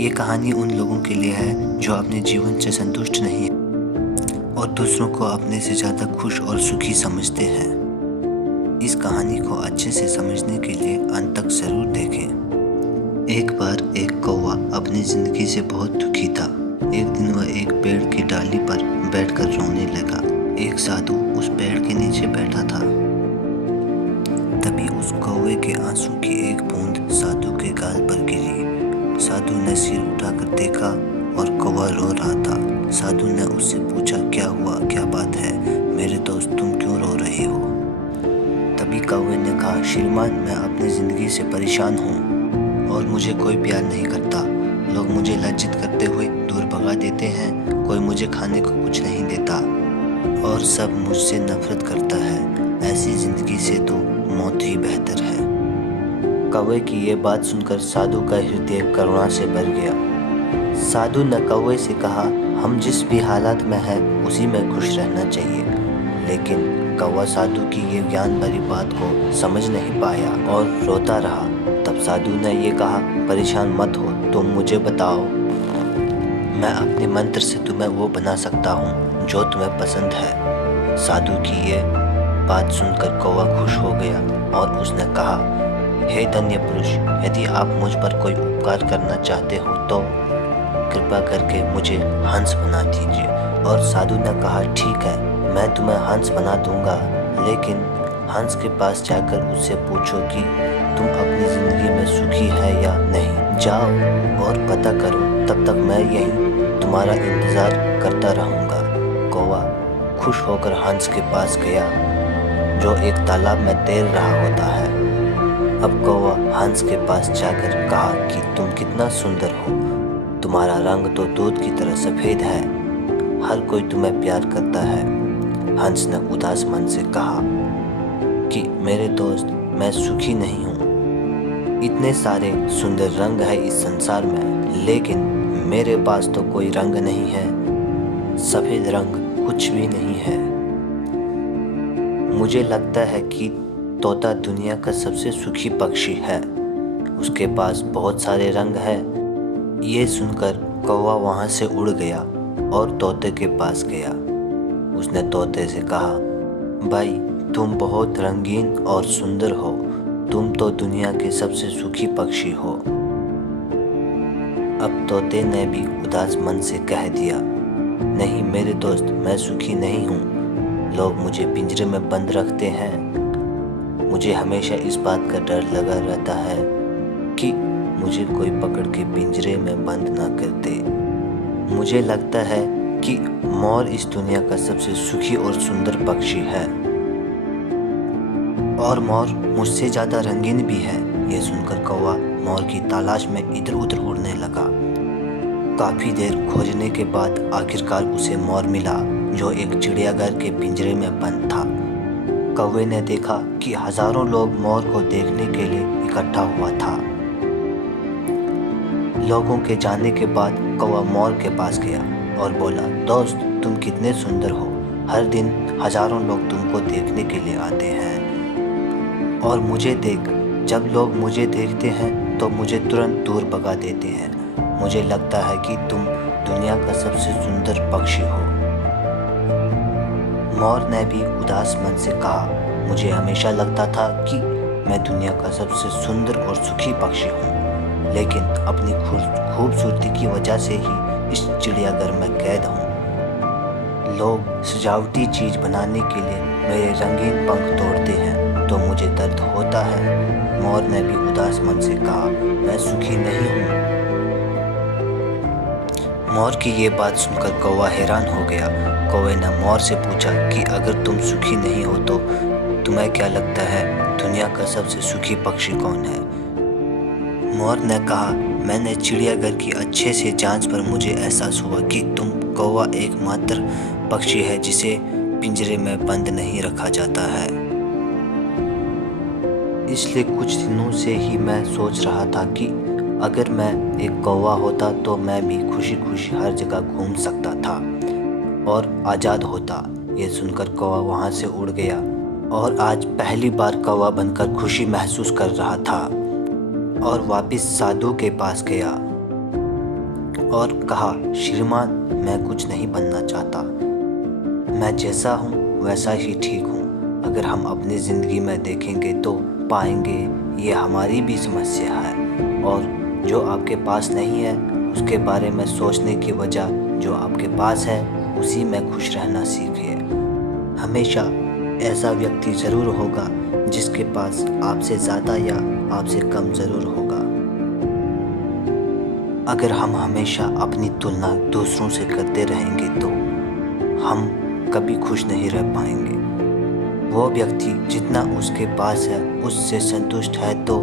ये कहानी उन लोगों के लिए है जो अपने जीवन से संतुष्ट नहीं हैं और दूसरों को अपने से ज़्यादा खुश और सुखी समझते हैं। इस कहानी को अच्छे से समझने के लिए अंत तक ज़रूर देखें। एक बार एक कौवा अपनी ज़िंदगी से बहुत दुखी था। एक दिन वह एक पेड़ की डाली पर बैठकर रोने लगा। एक साधु उस पेड़ के नीचे बैठा था। तभी उस कौवे के आंसू की एक बूंद साधु के गाल पर गिरी। साधु ने सिर उठाकर देखा और कौवा रो रहा था। साधु ने उससे पूछा, क्या हुआ, क्या बात है मेरे दोस्त, तुम क्यों रो रहे हो? तभी कौवे ने कहा, श्रीमान, मैं अपनी ज़िंदगी से परेशान हूँ और मुझे कोई प्यार नहीं करता। लोग मुझे लज्जित करते हुए दूर भगा देते हैं। कोई मुझे खाने को कुछ नहीं देता और सब मुझसे नफरत करता है। ऐसी ज़िंदगी से तो मौत ही बेहतर है। कौवे की ये बात सुनकर साधु का हृदय करुणा से भर गया। साधु ने कौवे से कहा, हम जिस भी हालात में हैं उसी में खुश रहना चाहिए। लेकिन कौवा साधु की ये ज्ञान भरी बात को समझ नहीं पाया और रोता रहा। तब साधु ने ये कहा, परेशान मत हो, तुम मुझे बताओ, मैं अपने मंत्र से तुम्हें वो बना सकता हूँ जो तुम्हें पसंद है। साधु की ये बात सुनकर कौवा खुश हो गया और उसने कहा, हे धन्य पुरुष, यदि आप मुझ पर कोई उपकार करना चाहते हो तो कृपा करके मुझे हंस बना दीजिए। और साधु ने कहा, ठीक है, मैं तुम्हें हंस बना दूंगा, लेकिन हंस के पास जाकर उससे पूछो कि तुम अपनी ज़िंदगी में सुखी है या नहीं। जाओ और पता करो, तब तक मैं यहीं तुम्हारा इंतज़ार करता रहूँगा। कौवा खुश होकर हंस के पास गया जो एक तालाब में तैर रहा होता है। अब कौवा हंस के पास जाकर कहा कि तुम कितना सुंदर हो, तुम्हारा रंग तो दूध की तरह सफ़ेद है, हर कोई तुम्हें प्यार करता है। हंस ने उदास मन से कहा कि मेरे दोस्त, मैं सुखी नहीं हूँ। इतने सारे सुंदर रंग है इस संसार में, लेकिन मेरे पास तो कोई रंग नहीं है, सफ़ेद रंग कुछ भी नहीं है। मुझे लगता है कि तोता दुनिया का सबसे सुखी पक्षी है, उसके पास बहुत सारे रंग हैं। ये सुनकर कौवा वहाँ से उड़ गया और तोते के पास गया। उसने तोते से कहा, भाई, तुम बहुत रंगीन और सुंदर हो, तुम तो दुनिया के सबसे सुखी पक्षी हो। अब तोते ने भी उदास मन से कह दिया, नहीं मेरे दोस्त, मैं सुखी नहीं हूँ। लोग मुझे पिंजरे में बंद रखते हैं। मुझे हमेशा इस बात का डर लगा रहता है कि मुझे कोई पकड़ के पिंजरे में बंद ना कर दे। मुझे लगता है कि मोर इस दुनिया का सबसे सुखी और सुंदर पक्षी है और मोर मुझसे ज़्यादा रंगीन भी है। ये सुनकर कौवा मोर की तलाश में इधर उधर उड़ने लगा। काफ़ी देर खोजने के बाद आखिरकार उसे मोर मिला जो एक चिड़ियाघर के पिंजरे में बंद था। कौवे ने देखा कि हजारों लोग मोर को देखने के लिए इकट्ठा हुआ था। लोगों के जाने के बाद कौवा मोर के पास गया और बोला, दोस्त, तुम कितने सुंदर हो, हर दिन हजारों लोग तुमको देखने के लिए आते हैं और मुझे देख, जब लोग मुझे देखते हैं तो मुझे तुरंत दूर भगा देते हैं। मुझे लगता है कि तुम दुनिया का सबसे सुंदर पक्षी हो। मोर ने भी उदास मन से कहा, मुझे हमेशा लगता था कि मैं दुनिया का सबसे सुंदर और सुखी पक्षी हूँ, लेकिन अपनी खूबसूरती की वजह से ही इस चिड़ियाघर में कैद हूँ। लोग सजावटी चीज़ बनाने के लिए मेरे रंगीन पंख तोड़ते हैं तो मुझे दर्द होता है। मोर ने भी उदास मन से कहा, मैं सुखी नहीं हूँ। मोर की ये बात सुनकर कौवा हैरान हो गया। कौवे ने मोर से पूछा कि अगर तुम सुखी नहीं हो तो तुम्हें क्या लगता है दुनिया का सबसे सुखी पक्षी कौन है? मोर ने कहा, मैंने चिड़ियाघर की अच्छे से जांच पर मुझे एहसास हुआ कि तुम कौवा एकमात्र पक्षी है जिसे पिंजरे में बंद नहीं रखा जाता है। इसलिए कुछ दिनों से ही मैं सोच रहा था कि अगर मैं एक कौवा होता तो मैं भी खुशी खुशी हर जगह घूम सकता था और आज़ाद होता। ये सुनकर कौवा वहाँ से उड़ गया और आज पहली बार कौवा बनकर खुशी महसूस कर रहा था और वापस साधु के पास गया। और कहा, श्रीमान, मैं कुछ नहीं बनना चाहता, मैं जैसा हूँ वैसा ही ठीक हूँ। अगर हम अपनी ज़िंदगी में देखेंगे तो पाएंगे ये हमारी भी समस्या है, और जो आपके पास नहीं है उसके बारे में सोचने की बजाय जो आपके पास है उसी में खुश रहना सीखिए। हमेशा ऐसा व्यक्ति ज़रूर होगा जिसके पास आपसे ज़्यादा या आपसे कम ज़रूर होगा। अगर हम हमेशा अपनी तुलना दूसरों से करते रहेंगे तो हम कभी खुश नहीं रह पाएंगे। वो व्यक्ति जितना उसके पास है उससे संतुष्ट है तो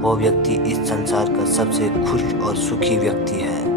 वो व्यक्ति इस संसार का सबसे खुश और सुखी व्यक्ति है।